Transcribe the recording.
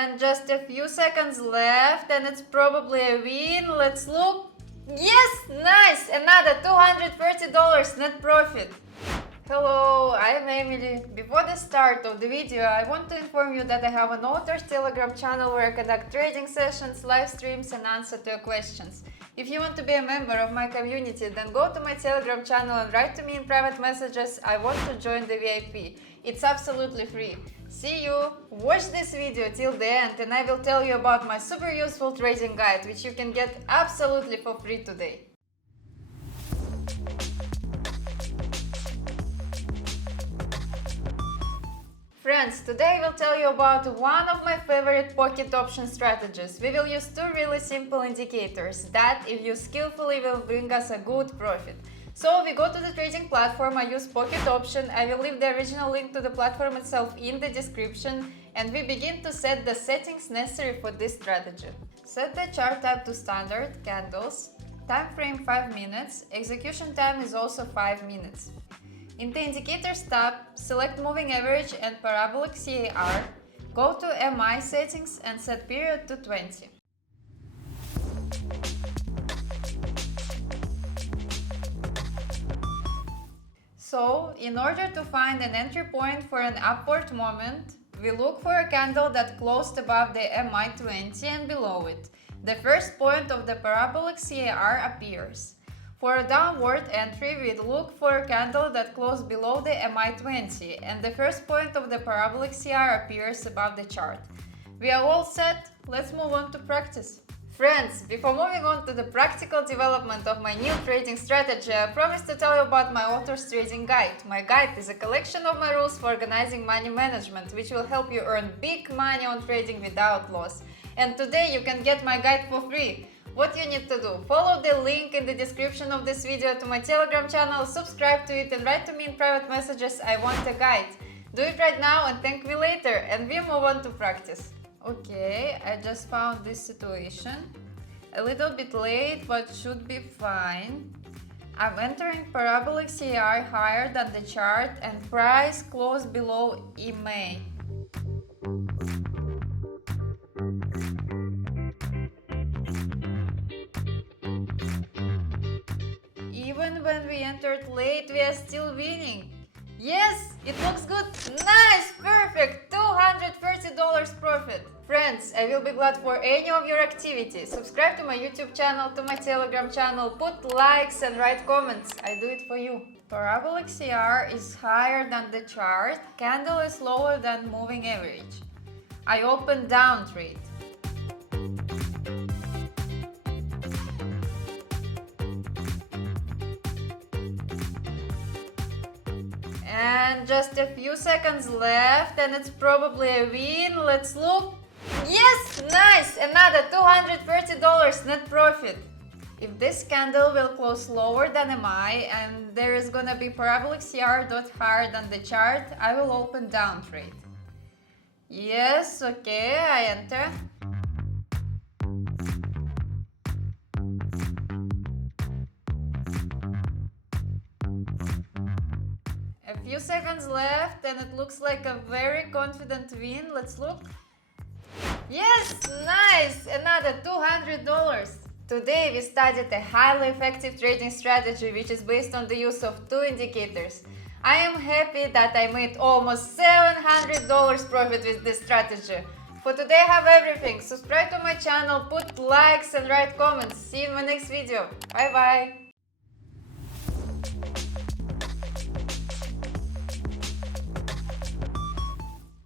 And just a few seconds left and it's probably a win. Let's look. Yes, nice! Another $230 net profit. Hello, I'm Emily. Before the start of the video, I want to inform you that I have an author's Telegram channel where I conduct trading sessions, live streams and answer to your questions. If you want to be a member of my community, then go to my Telegram channel and write to me in private messages, I want to join the VIP. It's absolutely free. See you! Watch this video till the end and I will tell you about my super useful trading guide, which you can get absolutely for free today. Friends, today I will tell you about one of my favorite pocket option strategies. We will use two really simple indicators that, if used skillfully, will bring us a good profit. So we go to the trading platform, I use pocket option, I will leave the original link to the platform itself in the description, and we begin to set the settings necessary for this strategy. Set the chart type to standard, candles, time frame 5 minutes, execution time is also 5 minutes. In the Indicators tab, select Moving Average and Parabolic SAR, go to MI settings and set period to 20. So, in order to find an entry point for an upward moment, we look for a candle that closed above the MI20 and below it. The first point of the Parabolic SAR appears. For a downward entry, we look for a candle that closed below the MI20 and the first point of the Parabolic SAR appears above the chart. We are all set, let's move on to practice. Friends, before moving on to the practical development of my new trading strategy, I promise to tell you about my author's trading guide. My guide is a collection of my rules for organizing money management, which will help you earn big money on trading without loss. And today you can get my guide for free. What you need to do? Follow the link in the description of this video to my Telegram channel, subscribe to it and write to me in private messages, I want a guide. Do it right now and thank me later, and we move on to practice. Okay, I just found this situation. A little bit late, but should be fine. I'm entering Parabolic SAR higher than the chart and price close below EMA. Even when we entered late, we are still winning. Yes, it looks good. Nice, perfect, $230 profit. Friends, I will be glad for any of your activity. Subscribe to my YouTube channel, to my Telegram channel, put likes and write comments. I do it for you. Parabolic SAR is higher than the chart. Candle is lower than moving average. I open down trade. And just a few seconds left and it's probably a win. Let's look. Yes, nice! Another $230 net profit. If this candle will close lower than MI and there is gonna be Parabolic SAR dot higher than the chart, I will open down trade. Yes, okay, I enter. A few seconds left and it looks like a very confident win. Let's look. Yes, nice! Another $200. Today we studied a highly effective trading strategy which is based on the use of two indicators. I am happy that I made almost $700 profit with this strategy. For today I have everything. Subscribe to my channel, put likes and write comments. See you in my next video. Bye bye!